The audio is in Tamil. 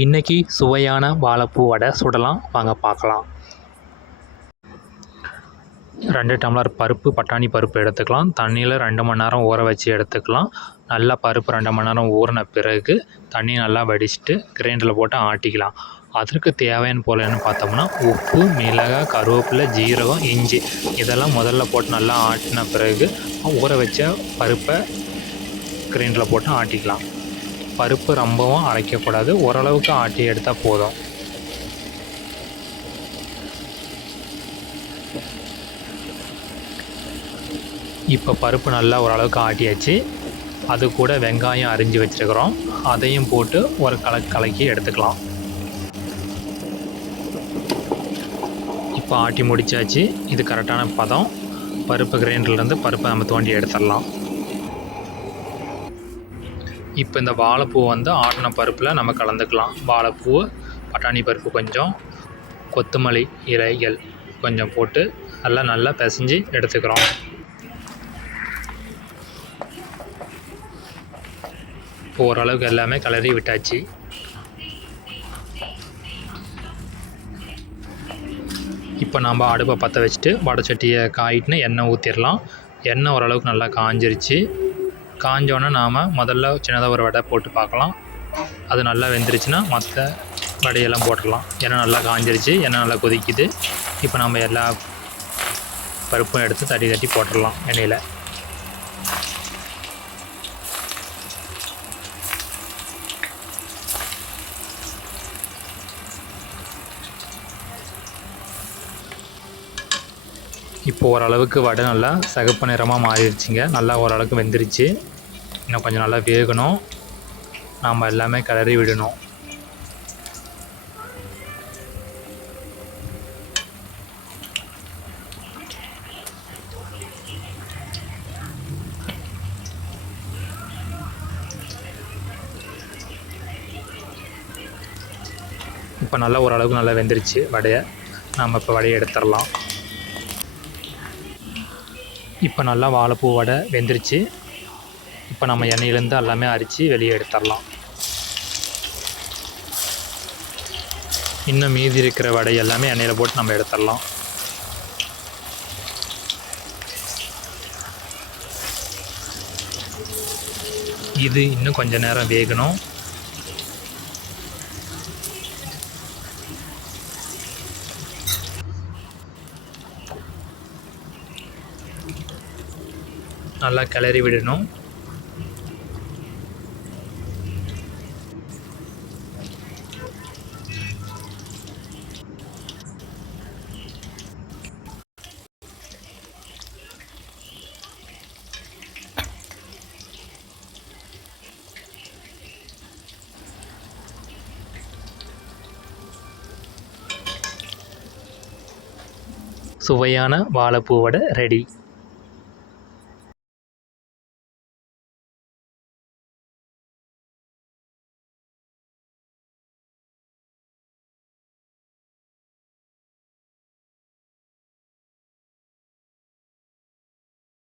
இன்றைக்கி சுவையான வாழைப்பூ வடை சுடலாம் வாங்க பார்க்கலாம். 2 டம்ளர் பருப்பு, பட்டாணி பருப்பு எடுத்துக்கலாம். தண்ணியில் 2 மணி நேரம் ஊற வச்சு எடுத்துக்கலாம். நல்லா பருப்பு 2 மணி நேரம் ஊறின பிறகு தண்ணி நல்லா வடிச்சிட்டு கிரைண்டரில் போட்டு ஆட்டிக்கலாம். அதற்கு தேவையான பொருள்னு பார்த்தோம்னா உப்பு, மிளகாய், கருவேப்பிலை, ஜீரகம், இஞ்சி இதெல்லாம் முதல்ல போட்டு நல்லா ஆட்டின பிறகு ஊற வச்ச பருப்பை கிரைண்டரில் போட்டு ஆட்டிக்கலாம். பருப்பு ரொம்பவும் அரைக்கக்கூடாது, ஓரளவுக்கு ஆட்டி எடுத்தால் போதும். இப்போ பருப்பு நல்லா ஓரளவுக்கு ஆட்டியாச்சு. அது கூட வெங்காயம் அரிஞ்சு வச்சுருக்கிறோம், அதையும் போட்டு ஒரு கலக்கி எடுத்துக்கலாம். இப்போ ஆட்டி முடித்தாச்சு. இது கரெக்டான பதம். பருப்பு கிரைண்டர்லேருந்து பருப்பை நம்ம தோண்டி எடுத்துடலாம். இப்போ இந்த வாழைப்பூ ஆட்டின பருப்பில் நம்ம கலந்துக்கலாம். வாழைப்பூ, பட்டாணி பருப்பு கொஞ்சம், கொத்தமல்லி இலைகள் கொஞ்சம் போட்டு நல்லா பிசைஞ்சு எடுத்துக்கிறோம். இப்போ ஓரளவுக்கு எல்லாமே கிளறி விட்டாச்சு. இப்போ நம்ம அடுப்பை பற்ற வச்சுட்டு வடை சட்டியை காயிட்டுன்னு எண்ணெய் ஊற்றிடலாம். எண்ணெய் ஓரளவுக்கு நல்லா காஞ்சிருச்சு. காஞ்சோன்னே நாம் முதல்ல சின்னதாக ஒரு வடை போட்டு பார்க்கலாம். அது நல்லா வெந்துருச்சுன்னா மற்ற வடையெல்லாம் போட்டுடலாம். எண்ணெய் நல்லா காஞ்சிருச்சு, எண்ணெய் நல்லா கொதிக்குது. இப்போ நம்ம எல்லா பருப்பும் எடுத்து தட்டி போட்டுடலாம் எண்ணெயில். இப்போ ஓரளவுக்கு வடை நல்லா சிகப்பு நிறமாக மாறிடுச்சுங்க. நல்லா ஓரளவுக்கு வெந்துருச்சு. இன்னும் கொஞ்சம் நல்லா வேகணும். நாம் எல்லாமே கிளறி விடணும். இப்போ நல்லா ஓரளவுக்கு நல்லா வெந்துருச்சு வடையை. நாம் இப்போ வடையை எடுத்துடலாம். இப்போ நல்லா வாழைப்பூ வடை வெந்துருச்சு. இப்போ நம்ம எண்ணெயிலேருந்து எல்லாமே அரித்து வெளியே எடுத்துடலாம். இன்னும் மீதி இருக்கிற வடை எல்லாமே எண்ணெயில் போட்டு நம்ம எடுத்துடலாம். இது இன்னும் கொஞ்சம் நேரம் வேகணும். நல்லா கிளறி விடணும். சுவையான வாழைப்பூ வடை ரெடி.